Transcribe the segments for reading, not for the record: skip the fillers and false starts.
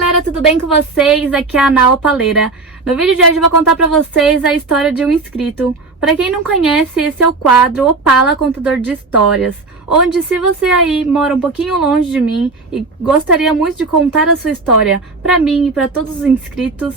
galera, tudo bem com vocês? Aqui é a Ana Opaleira. No vídeo de hoje eu vou contar pra vocês a história de um inscrito. Pra quem não conhece, esse é o quadro Opala Contador de Histórias, onde se você aí mora um pouquinho longe de mim e gostaria muito de contar a sua história pra mim e pra todos os inscritos,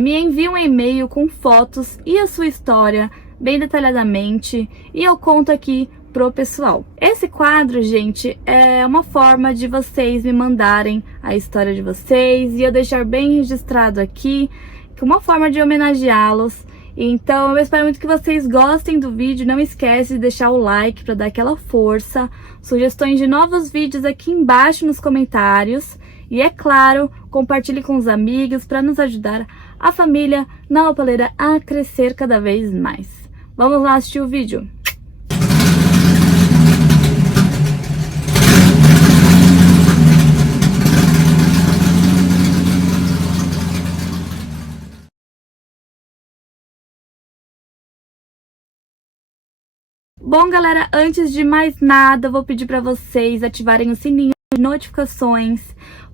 me envie um e-mail com fotos e a sua história bem detalhadamente e eu conto aqui pro pessoal. Esse quadro, gente, é uma forma de vocês me mandarem a história de vocês e eu deixar bem registrado aqui, que é uma forma de homenageá-los. Então eu espero muito que vocês gostem do vídeo. Não esquece de deixar o like para dar aquela força, sugestões de novos vídeos aqui embaixo nos comentários e, é claro, compartilhe com os amigos para nos ajudar a família Ana Opaleira a crescer cada vez mais. Vamos lá assistir o vídeo. Bom, galera, antes de mais nada, eu vou pedir para vocês ativarem o sininho de notificações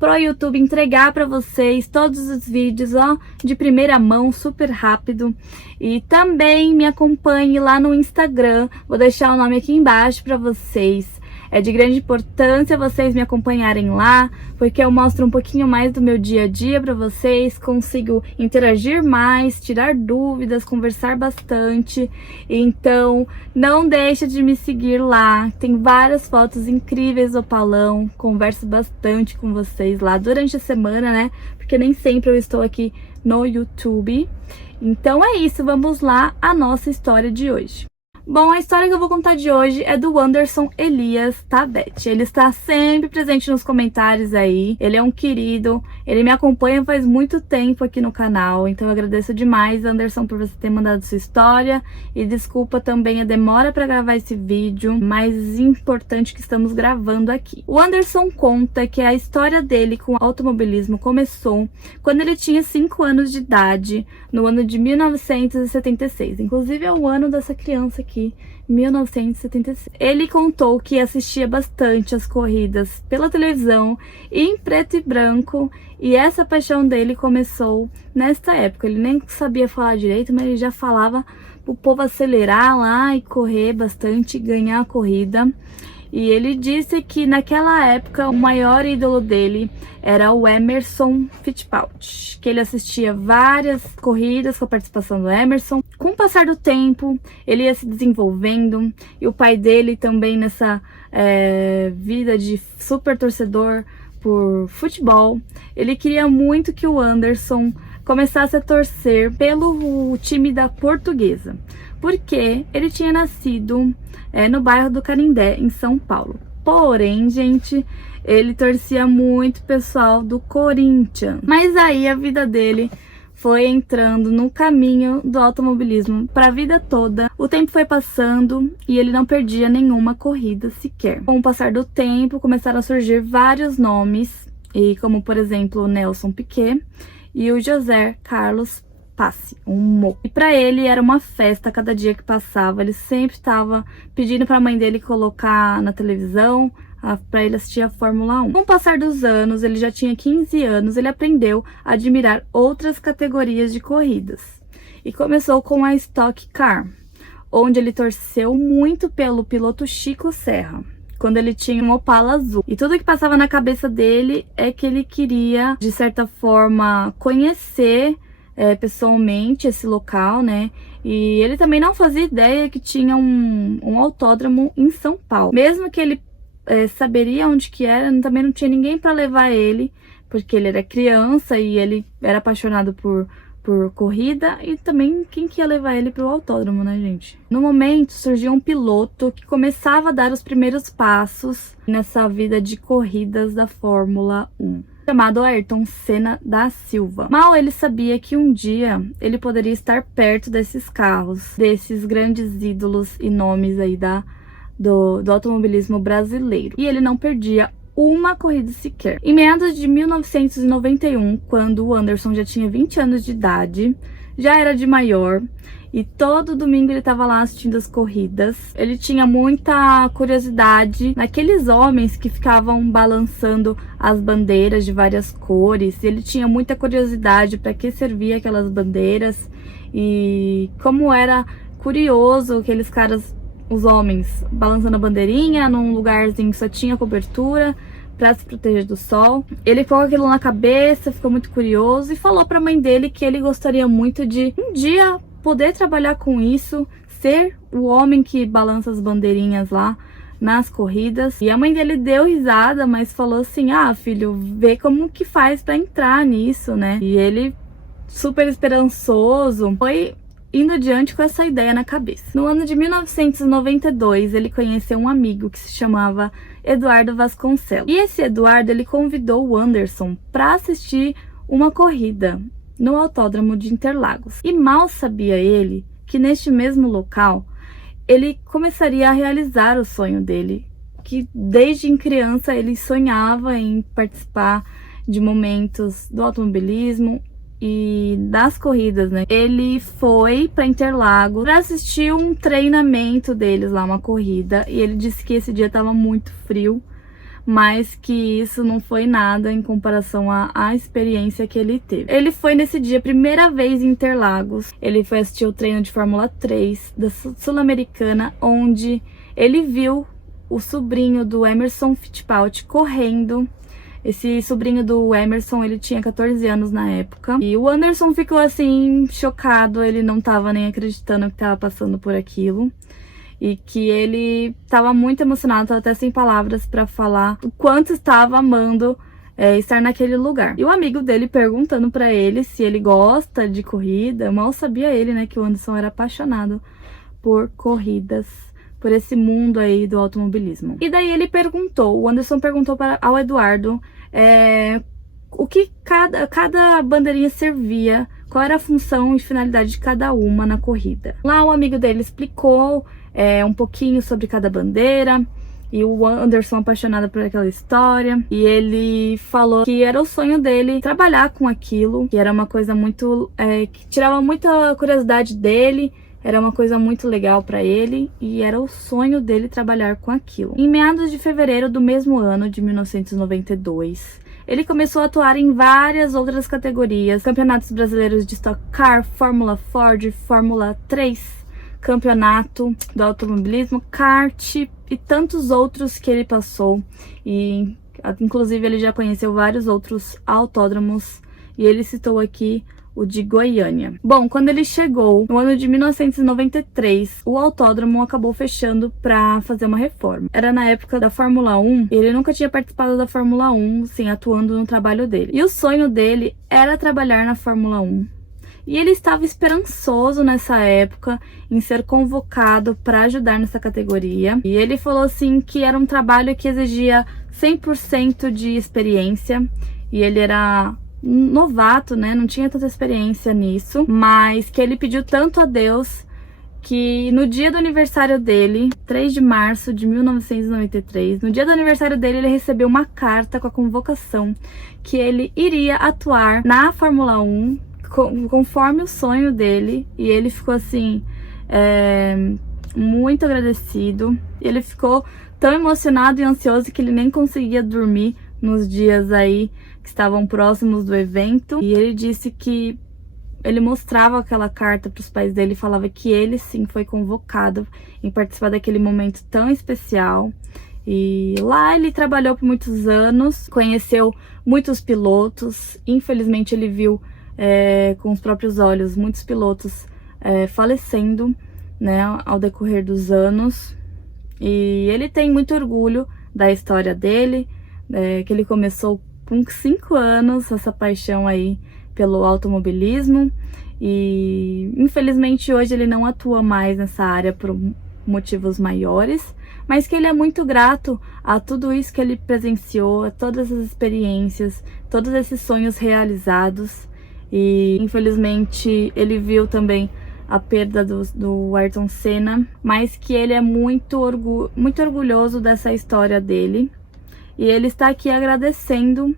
para o YouTube entregar para vocês todos os vídeos, ó, de primeira mão, super rápido. E também me acompanhe lá no Instagram, vou deixar o nome aqui embaixo para vocês. É de grande importância vocês me acompanharem lá, porque eu mostro um pouquinho mais do meu dia a dia para vocês, consigo interagir mais, tirar dúvidas, conversar bastante. Então, não deixe de me seguir lá, tem várias fotos incríveis do Opalão, converso bastante com vocês lá durante a semana, né? Porque nem sempre eu estou aqui no YouTube. Então é isso, vamos lá à nossa história de hoje. Bom, a história que eu vou contar de hoje é do Anderson Elias Tabet. Ele está sempre presente nos comentários aí, ele é um querido, ele me acompanha faz muito tempo aqui no canal, então eu agradeço demais, Anderson, por você ter mandado sua história e desculpa também a demora para gravar esse vídeo, mais importante que estamos gravando aqui. O Anderson conta que a história dele com automobilismo começou quando ele tinha 5 anos de idade, no ano de 1976, inclusive é o ano dessa criança aqui, 1976. Ele contou que assistia bastante as corridas pela televisão e em preto e branco, e essa paixão dele começou nesta época. Ele nem sabia falar direito, mas ele já falava pro povo acelerar lá e correr bastante e ganhar a corrida. E ele disse que naquela época o maior ídolo dele era o Emerson Fittipaldi, que ele assistia várias corridas com a participação do Emerson. Com o passar do tempo, ele ia se desenvolvendo e o pai dele também nessa vida de super torcedor por futebol, ele queria muito que o Anderson começasse a torcer pelo time da Portuguesa, porque ele tinha nascido no bairro do Canindé, em São Paulo. Porém, gente, ele torcia muito pessoal do Corinthians. Mas aí a vida dele foi entrando no caminho do automobilismo para a vida toda. O tempo foi passando e ele não perdia nenhuma corrida sequer. Com o passar do tempo, começaram a surgir vários nomes, e como por exemplo o Nelson Piquet e o José Carlos Passe, um Mo. E para ele era uma festa cada dia que passava. Ele sempre estava pedindo para a mãe dele colocar na televisão para ele assistir a Fórmula 1. Com o passar dos anos, ele já tinha 15 anos, ele aprendeu a admirar outras categorias de corridas. E começou com a Stock Car, onde ele torceu muito pelo piloto Chico Serra, quando ele tinha um Opala azul. E tudo que passava na cabeça dele é que ele queria, de certa forma, conhecer pessoalmente esse local, né? E ele também não fazia ideia que tinha um autódromo em São Paulo. Mesmo que ele saberia onde que era, também não tinha ninguém para levar ele, porque ele era criança e ele era apaixonado por corrida, e também quem que ia levar ele para o autódromo, né, gente? No momento, surgiu um piloto que começava a dar os primeiros passos nessa vida de corridas da Fórmula 1. Chamado Ayrton Senna da Silva. Mal ele sabia que um dia ele poderia estar perto desses carros, desses grandes ídolos e nomes aí do automobilismo brasileiro. E ele não perdia uma corrida sequer. Em meados de 1991, quando o Anderson já tinha 20 anos de idade, já era de maior, E todo domingo ele estava lá assistindo as corridas. Ele tinha muita curiosidade naqueles homens que ficavam balançando as bandeiras de várias cores. Ele tinha muita curiosidade para que servia aquelas bandeiras e como era curioso aqueles caras, os homens, balançando a bandeirinha num lugarzinho que só tinha cobertura para se proteger do sol. Ele ficou com aquilo na cabeça, ficou muito curioso e falou para a mãe dele que ele gostaria muito de um dia poder trabalhar com isso, ser o homem que balança as bandeirinhas lá nas corridas. E a mãe dele deu risada, mas falou assim: ah, filho, vê como que faz para entrar nisso, né? E ele, super esperançoso, foi indo adiante com essa ideia na cabeça. No ano de 1992, ele conheceu um amigo que se chamava Eduardo Vasconcelos. E esse Eduardo, ele convidou o Anderson para assistir uma corrida no Autódromo de Interlagos. E mal sabia ele que neste mesmo local, ele começaria a realizar o sonho dele, que desde criança ele sonhava em participar de momentos do automobilismo e das corridas, né? Ele foi para Interlagos para assistir um treinamento deles lá, uma corrida, e ele disse que esse dia estava muito frio, mas que isso não foi nada em comparação à experiência que ele teve. Ele foi nesse dia, primeira vez em Interlagos, ele foi assistir o treino de Fórmula 3 da Sul-Americana, onde ele viu o sobrinho do Emerson Fittipaldi correndo. Esse sobrinho do Emerson, ele tinha 14 anos na época. E o Anderson ficou assim, chocado, ele não tava nem acreditando que tava passando por aquilo. E que ele estava muito emocionado, tava até sem palavras para falar o quanto estava amando estar naquele lugar. E o amigo dele perguntando para ele se ele gosta de corrida. Mal sabia ele, né, que o Anderson era apaixonado por corridas, por esse mundo aí do automobilismo. E daí ele perguntou, o Anderson perguntou ao Eduardo o que cada bandeirinha servia, qual era a função e finalidade de cada uma na corrida. Lá o amigo dele explicou um pouquinho sobre cada bandeira, e o Anderson apaixonado por aquela história, e ele falou que era o sonho dele trabalhar com aquilo, que era uma coisa muito que tirava muita curiosidade dele, era uma coisa muito legal para ele e era o sonho dele trabalhar com aquilo. Em meados de fevereiro do mesmo ano, de 1992, ele começou a atuar em várias outras categorias, campeonatos brasileiros de Stock Car, Fórmula Ford, Fórmula 3, campeonato do automobilismo, kart e tantos outros que ele passou. E inclusive ele já conheceu vários outros autódromos e ele citou aqui o de Goiânia. Bom, quando ele chegou no ano de 1993, o autódromo acabou fechando para fazer uma reforma. Era na época da Fórmula 1, e ele nunca tinha participado da Fórmula 1, sim, atuando no trabalho dele. E o sonho dele era trabalhar na Fórmula 1. E ele estava esperançoso nessa época em ser convocado para ajudar nessa categoria. E ele falou assim que era um trabalho que exigia 100% de experiência, e ele era novato, né, não tinha tanta experiência nisso, mas que ele pediu tanto a Deus que no dia do aniversário dele, 3 de março de 1993, no dia do aniversário dele, ele recebeu uma carta com a convocação que ele iria atuar na Fórmula 1 conforme o sonho dele, e ele ficou assim muito agradecido. Ele ficou tão emocionado e ansioso que ele nem conseguia dormir nos dias aí que estavam próximos do evento, e ele disse que ele mostrava aquela carta para os pais dele e falava que ele sim foi convocado em participar daquele momento tão especial. E lá ele trabalhou por muitos anos, conheceu muitos pilotos. Infelizmente ele viu com os próprios olhos muitos pilotos falecendo, né, ao decorrer dos anos. E ele tem muito orgulho da história dele, que ele começou com 5 anos, essa paixão aí pelo automobilismo, e infelizmente hoje ele não atua mais nessa área por motivos maiores, mas que ele é muito grato a tudo isso que ele presenciou, a todas as experiências, todos esses sonhos realizados. E infelizmente ele viu também a perda do Ayrton Senna, mas que ele é muito orgulhoso dessa história dele. E ele está aqui agradecendo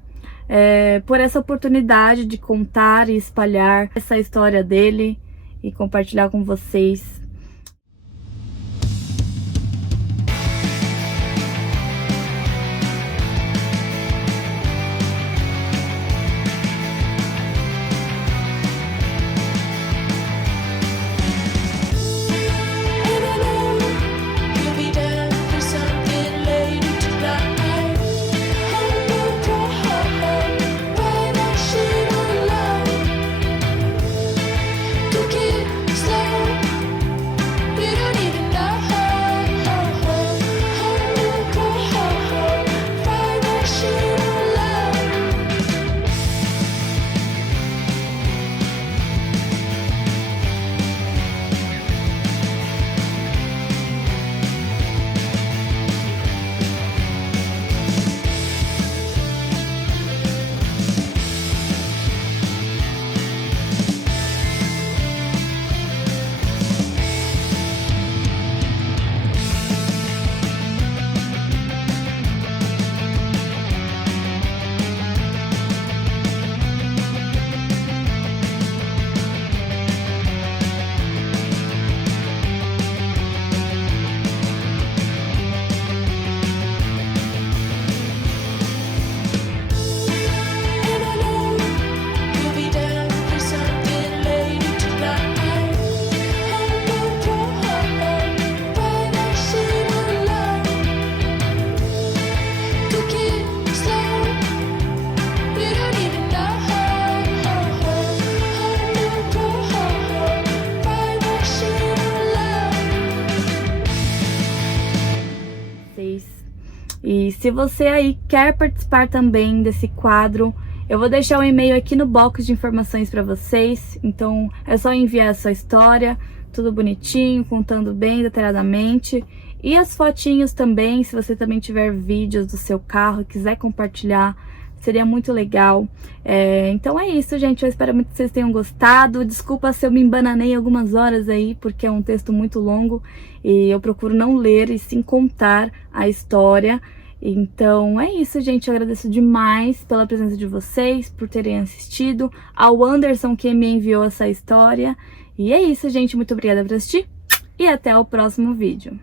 por essa oportunidade de contar e espalhar essa história dele e compartilhar com vocês. E se você aí quer participar também desse quadro, eu vou deixar o e-mail aqui no box de informações para vocês. Então é só enviar a sua história, tudo bonitinho, contando bem detalhadamente. E as fotinhos também, se você também tiver vídeos do seu carro e quiser compartilhar, seria muito legal. Então é isso, gente. Eu espero muito que vocês tenham gostado. Desculpa se eu me embananei algumas horas aí, porque é um texto muito longo e eu procuro não ler e sim contar a história. Então é isso, gente. Eu agradeço demais pela presença de vocês, por terem assistido, ao Anderson que me enviou essa história. E é isso, gente. Muito obrigada por assistir e até o próximo vídeo.